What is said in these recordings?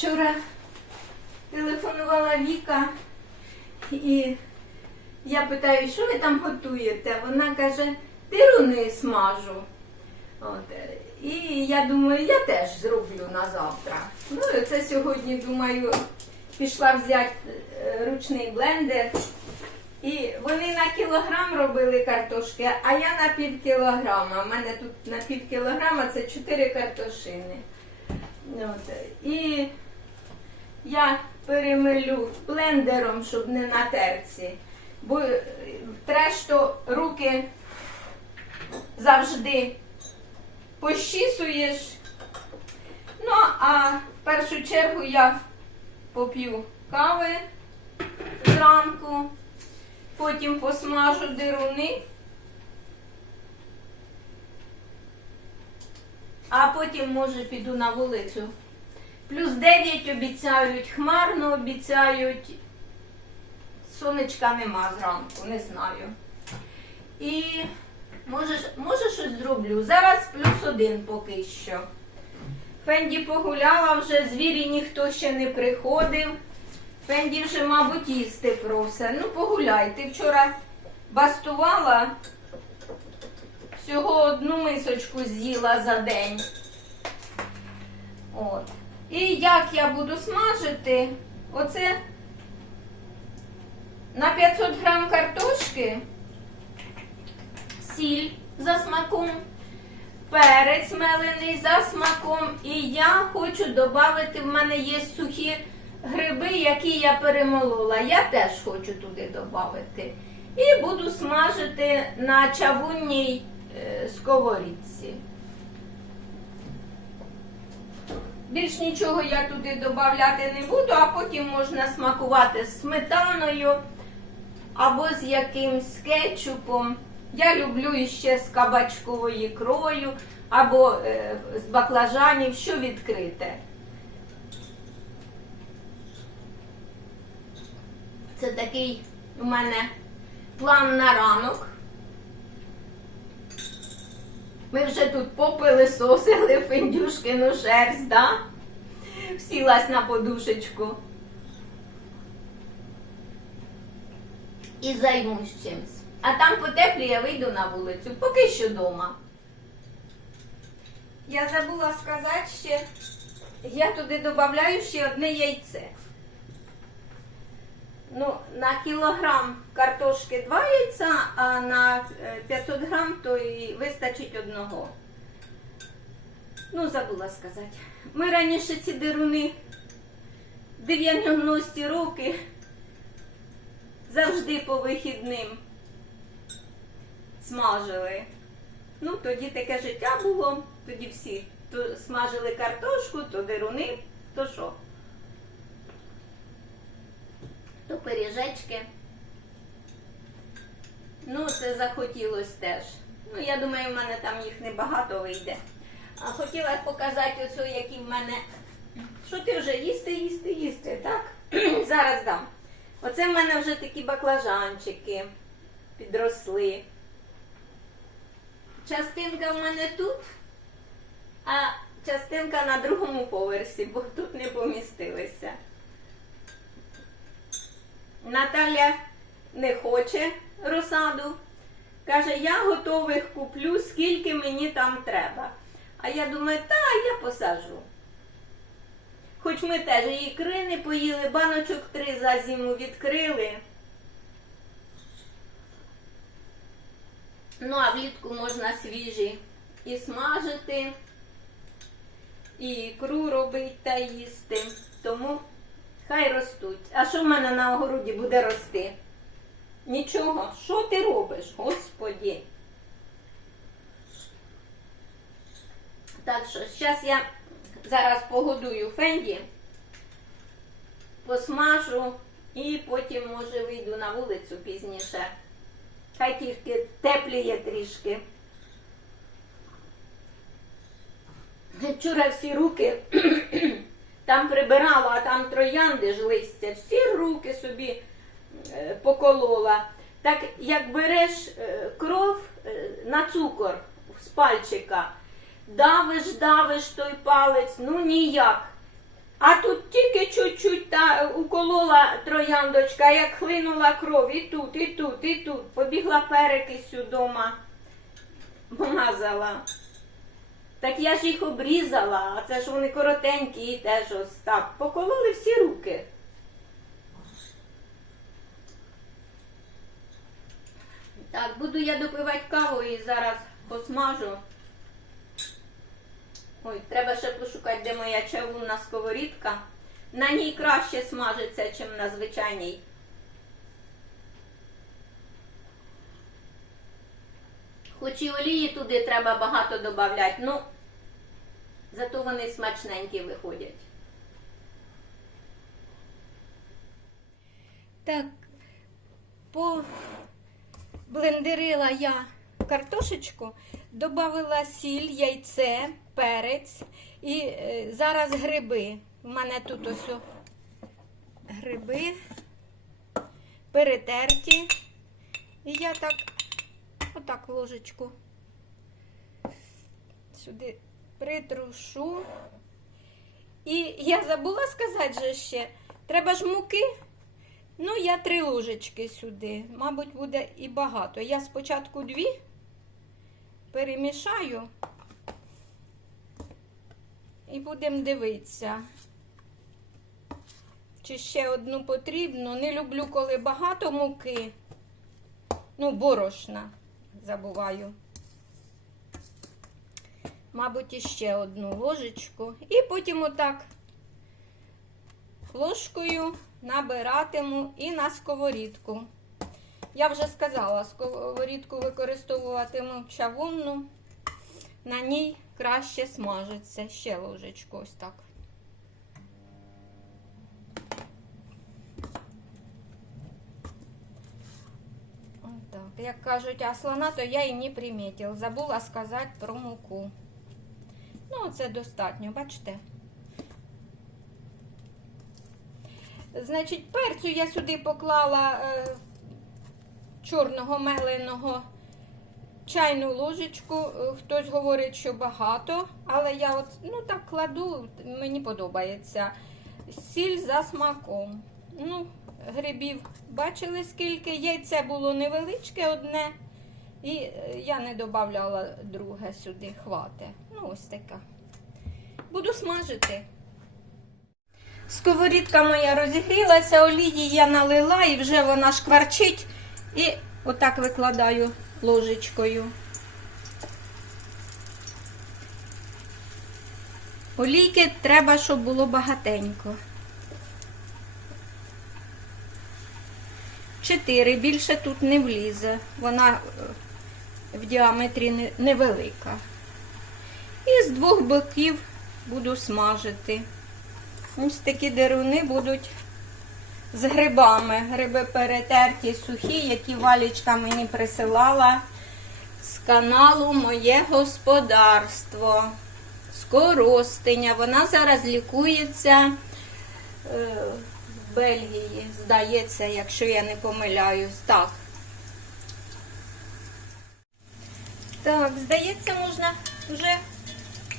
Вчора телефонувала Віка, і я питаю, що ви там готуєте? Вона каже, тируни смажу. От. І я думаю, я теж зроблю на завтра. Ну, і це сьогодні, думаю, пішла взяти е, ручний блендер. І вони на кілограм робили картошки, а я на пів кілограма. У мене тут на пів кілограма це 4 картошини. От. І я перемилю блендером, щоб не на терці. Бо е, треш то руки завжди пощісуєш. Ну, а в першу чергу я поп'ю кави зранку, потім посмажу дируни, а потім, може, піду на вулицю. Плюс 9 обіцяють, хмарно обіцяють. Сонечка нема зранку, не знаю. І може, може щось зроблю. Зараз плюс один поки що. Фенді погуляла вже, звірі ніхто ще не приходив. Фенді вже, мабуть, їсти просить. Ну, погуляй. Ти вчора бастувала, всього одну мисочку з'їла за день. От. І як я буду смажити, оце на 500 грам картошки, сіль за смаком, перець мелений за смаком. І я хочу додати, в мене є сухі гриби, які я перемолола. Я теж хочу туди додати. І буду смажити на чавунній е, сковорідці. Більш нічого я туди додати не буду, а потім можна смакувати з сметаною або з якимсь кетчупом. Я люблю іще з кабачковою ікрою або е, з баклажанів, що відкрите. Це такий у мене план на ранок. Ми вже тут попилисосили фіндюшкину шерсть, да? Всілась на подушечку. І займусь чимсь. А там потепліє, вийду на вулицю. Поки що вдома. Я забула сказати ще, я туди додаю ще одне яйце. Ну, на кілограм картошки два яйця, а на е, 500 грам то і вистачить одного. Ну, забула сказати. Ми раніше ці деруни 90-ті роки завжди по вихідним смажили. Ну, тоді таке життя було, тоді всі то смажили картошку, то деруни, то що. То пиріжечки. Ну, це захотілося теж. Ну, я думаю, в мене там їх небагато вийде. А хотіла показати оцю, які в мене. Що ти вже їсти, їсти, їсти, так? Зараз дам. Оце в мене вже такі баклажанчики підросли. Частинка в мене тут, а частинка на другому поверсі, бо тут не помістилися. Наталя не хоче розсаду. Каже, я готових куплю, скільки мені там треба. А я думаю, та я посажу. Хоч ми теж і ікри не поїли, баночок три за зиму відкрили. Ну, а влітку можна свіжі і смажити, і ікру робити та їсти. Тому Хай ростуть. А що в мене на огороді буде рости? Нічого. Що ти робиш, господі? Так що, зараз я зараз погодую фенді, посмажу і потім, може, вийду на вулицю пізніше. Хай тільки тепліє трішки. Вчора всі руки там прибирала, а там троянди ж листя, всі руки собі е, поколола. Так як береш е, кров е, на цукор з пальчика, давиш, давиш той палець, ну ніяк. А тут тільки чуть-чуть та уколола трояндочка, як хлинула кров і тут, і тут, і тут. Побігла перекисю дома, помазала. Так я ж їх обрізала, а це ж вони коротенькі і теж ось так. Покололи всі руки. Так, буду я допивати каву і зараз посмажу. Ой, треба ще пошукати, де моя чавунна сковорідка. На ній краще смажиться, ніж на звичайній. Хоч і олії туди треба багато додати, ну зато вони смачненькі виходять. Так, по блендерила я картошечку, додавила сіль, яйце, перець і е, зараз гриби. У мене тут ось гриби перетерті. І я так, отак ложечку сюди притрушу. І я забула сказати же ще, треба ж муки. Ну, я три ложечки сюди. Мабуть, буде і багато. Я спочатку дві перемішаю і будемо дивитися. Чи ще одну потрібно. Не люблю, коли багато муки. Ну, борошна забуваю. Мабуть, іще одну ложечку. І потім отак ложкою набиратиму і на сковорідку. Я вже сказала, сковорідку використовуватиму чавунну, на ній краще смажиться. Ще ложечку ось так. Отак. Як кажуть, а слона, то я і не примітив. Забула сказати про муку. Ну, це достатньо, бачите? Значить, перцю я сюди поклала е, чорного меленого чайну ложечку. Е, Хтось говорить, що багато, але я от, ну так кладу, мені подобається. Сіль за смаком. Ну, грибів бачили скільки. Яйце було невеличке одне. І е, я не додавала друге сюди, хвате. Ну, ось така. Буду смажити. Сковорідка моя розігрілася, олії я налила і вже вона шкварчить. І отак викладаю ложечкою. Олійки треба, щоб було багатенько. Чотири, більше тут не влізе. Вона е, в діаметрі невелика. І з двох боків буду смажити. Ось такі деруни будуть з грибами. Гриби перетерті, сухі, які валічка мені присилала з каналу Моє господарство. З Коростеня. Вона зараз лікується е, Бельгії, здається, якщо я не помиляюсь. Так. Так, здається, можна вже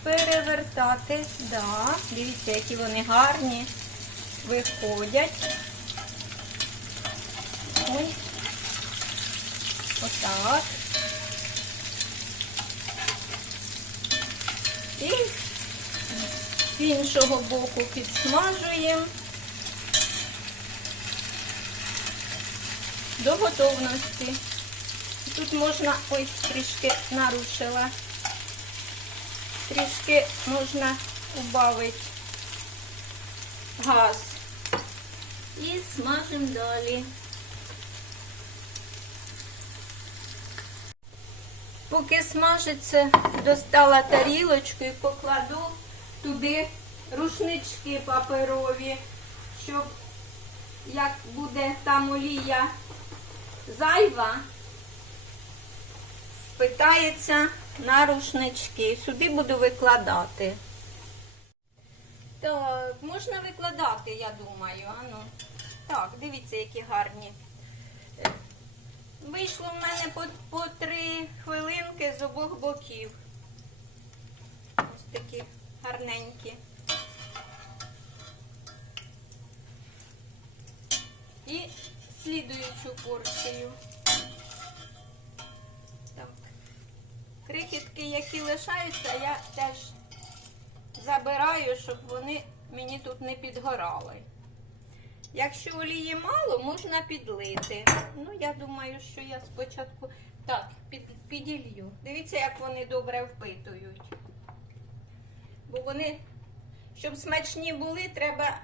перевертати. Да, дивіться, які вони гарні виходять. Ой. Отак. І з іншого боку підсмажуємо до готовності. Тут можна, ой, трішки нарушила трішки можна убавити газ. І смажимо далі. Поки смажиться, достала тарілочку і покладу туди рушнички паперові, щоб як буде там олія зайва, спитається на рушнички. Сюди буду викладати. Так, можна викладати, я думаю. Ану. Так, дивіться, які гарні. Вийшло в мене по, по три хвилинки з обох боків. Ось такі гарненькі. І слідуючу порцію. Так. Крихітки, які лишаються, я теж забираю, щоб вони мені тут не підгорали. Якщо олії мало, можна підлити. Ну, я думаю, що я спочатку так, під, піділью. Дивіться, як вони добре впитують. Бо вони, щоб смачні були, треба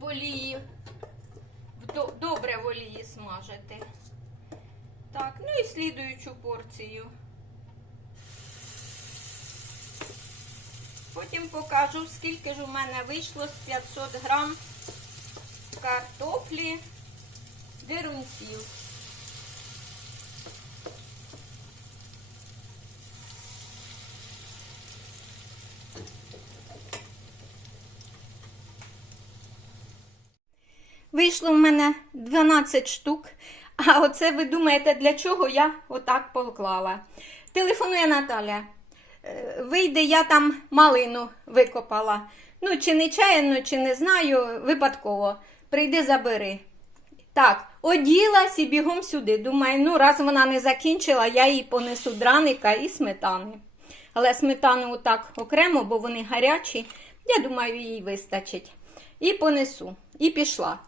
в добре в олії смажити. Так, ну і слідуючу порцію. Потім покажу, скільки ж у мене вийшло з 500 грам картоплі дирунців. Вийшло в мене 12 штук. А оце ви думаєте, для чого я отак поклала? Телефонує Наталя. Е, Вийде, я там малину викопала. Ну, чи нечаянно, чи не знаю, випадково. Прийди, забери. Так, оділась і бігом сюди. Думаю, ну раз вона не закінчила, я їй понесу драника і сметани. Але сметану отак окремо, бо вони гарячі. Я думаю, їй вистачить. І понесу. І пішла.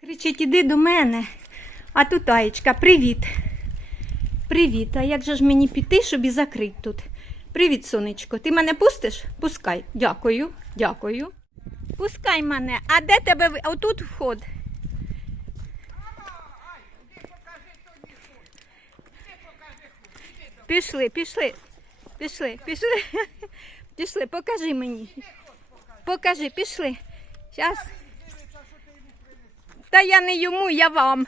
Кричить, іди до мене. А тут Аєчка, привіт. Привіт. А як же ж мені піти, щоб і закрити тут? Привіт, сонечко. Ти мене пустиш? Пускай. Дякую, дякую. Пускай мене. А де тебе? Отут вход. Пішли, пішли. Пішли, пішли. Пішли, покажи мені. Покажи, пішли. Зараз. Та я не йому, я вам.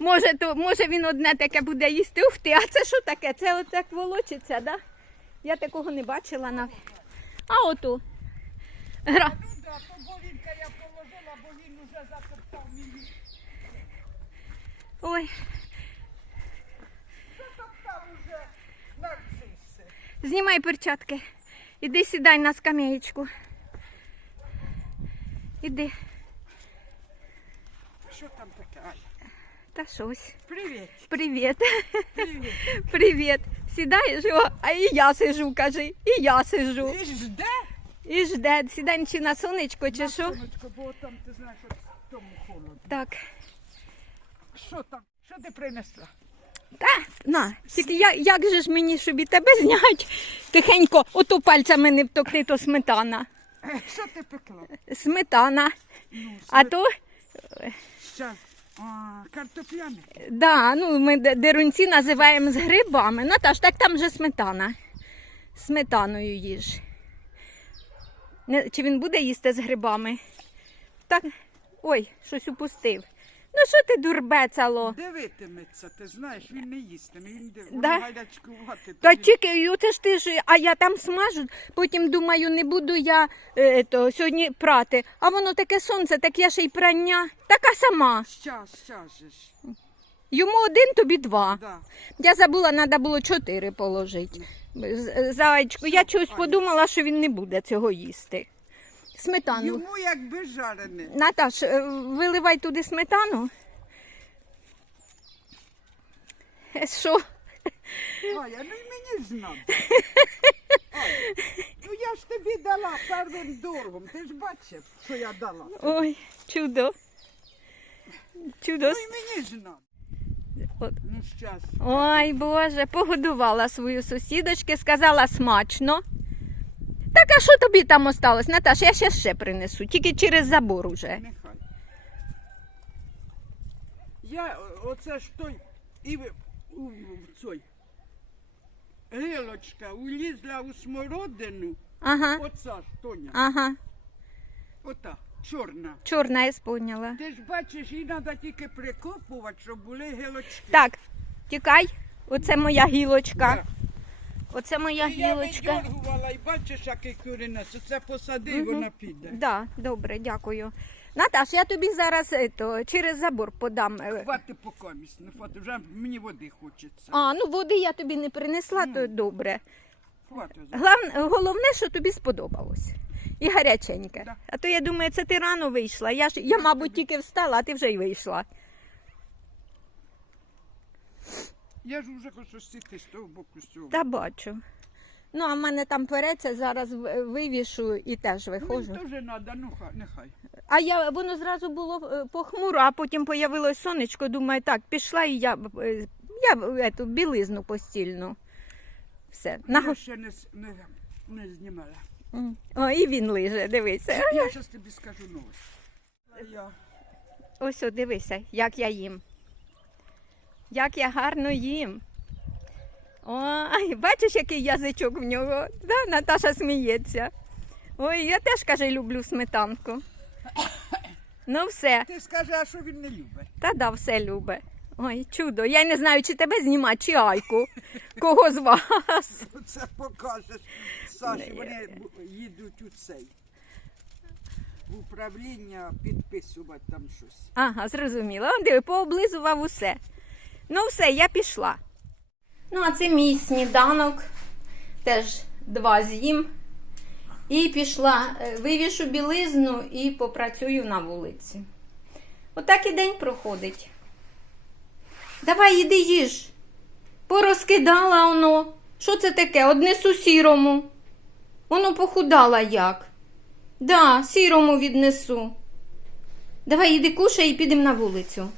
Може, то, може він одне таке буде їсти. Ух ти, а це що таке? Це отак волочиться, да? Я такого не бачила навіть. А оту. Гра. Ой, знімай перчатки. Іди сідай на скам'яєчку. Іди. Що там таке? Та щось. Привіт. Привіт. Привіт. Привіт. Сідаєш, о, а і я сижу, кажи, і я сижу. Ти жде? І жде, сідай чи на сонечко, чи що? Сонечко, бо там ти знаєш, от тому холоді. Так. Що там? Що ти принесла? Та, на, тільки я, як же ж мені, щоб і тебе зняти? Тихенько, ото пальцями не втокни, то сметана. Е, Що ти пекла? Сметана. Ну, А то, Щас. картоплями. да, ну, ми дерунці називаємо з грибами. Наташ, так там же сметана. Сметаною їж. Не, чи він буде їсти з грибами? Так, ой, щось упустив. Ну що ти дурбецало? Дивитиметься, ти знаєш, він не їстиме, він див... Да? гарячкувати. Та тільки оце ж ти ж, а я там смажу, потім думаю, не буду я е, то, сьогодні прати. А воно таке сонце, так я ще й прання. Така сама. Щас, щас же ж. Йому один, тобі два. Да. Я забула, треба було чотири положити. З- Зайчку, я чогось подумала, що він не буде цього їсти. Сметану. Йому якби жарене. Наташ, е, виливай туди сметану. Е, Що? Ая, ну й мені ж ну я ж тобі дала первим дорогом. Ти ж бачив, що я дала. Ой, чудо. Чудо. Ну і мені ж надо. От. Ну щас. Ой, Боже, погодувала свою сусідочки, сказала смачно. Так, а що тобі там осталось, Наташ? Я ще ще принесу, тільки через забор уже. Нехай. Я оце ж той і в- у, в цой. Гилочка улізла у смородину. Ага, Оця ж Тоня. ага, Ота, чорна. чорна я споняла. Ти ж бачиш, її треба тільки прикопувати, щоб були гілочки. Так, тікай, оце моя гілочка. Да. Оце моя І я гілочка. видьоргувала, і бачиш, який корінець. Це посади, і вона піде. Да, добре, дякую. Наташ, я тобі зараз ето, через забор подам. е, Хвати покомість, не хвати, вже мені води хочеться. А, ну води я тобі не принесла, то добре. Хвати. Главне, головне, що тобі сподобалось. І гаряченьке. Да. А то я думаю, це ти рано вийшла. Я ж я, мабуть, тільки встала, а ти вже й вийшла. Я ж уже хочу сіти з того боку з цього. Та бачу. Ну, а в мене там переться, зараз в- вивішу і теж Ну, виходжу. теж треба, ну хай, нехай. А я воно зразу було е, похмуро, а потім появилось сонечко. Думаю, так, пішла і я, е, я ету, білизну постільну. Все. Я На... ще не, с- не, не знімала. М. О, і він лиже, дивися. Я зараз тобі скажу новость. Я Ось, о, дивися, як я їм. Як я гарно їм. Ой, бачиш, який язичок в нього. Да, Наташа сміється. Ой, я теж каже, люблю сметанку. Ну все, Ти скажи, а що він не любить? та да, все любе. Ой, чудо. Я не знаю, чи тебе знімати, чи Айку. Кого з вас? Це покажеш. Саші, вони їдуть у цей. В управління підписувати там щось. Ага, зрозуміла. Он диви, пооблизував усе. Ну, все, я пішла. Ну, а це мій сніданок. Теж два з'їм. І пішла, е, вивішу білизну і попрацюю на вулиці. Отак і день проходить. Давай, іди їж. Порозкидала воно. Що це таке? Однесу сірому. Воно похудала як. Да, сірому віднесу. Давай іди кушай і підемо на вулицю.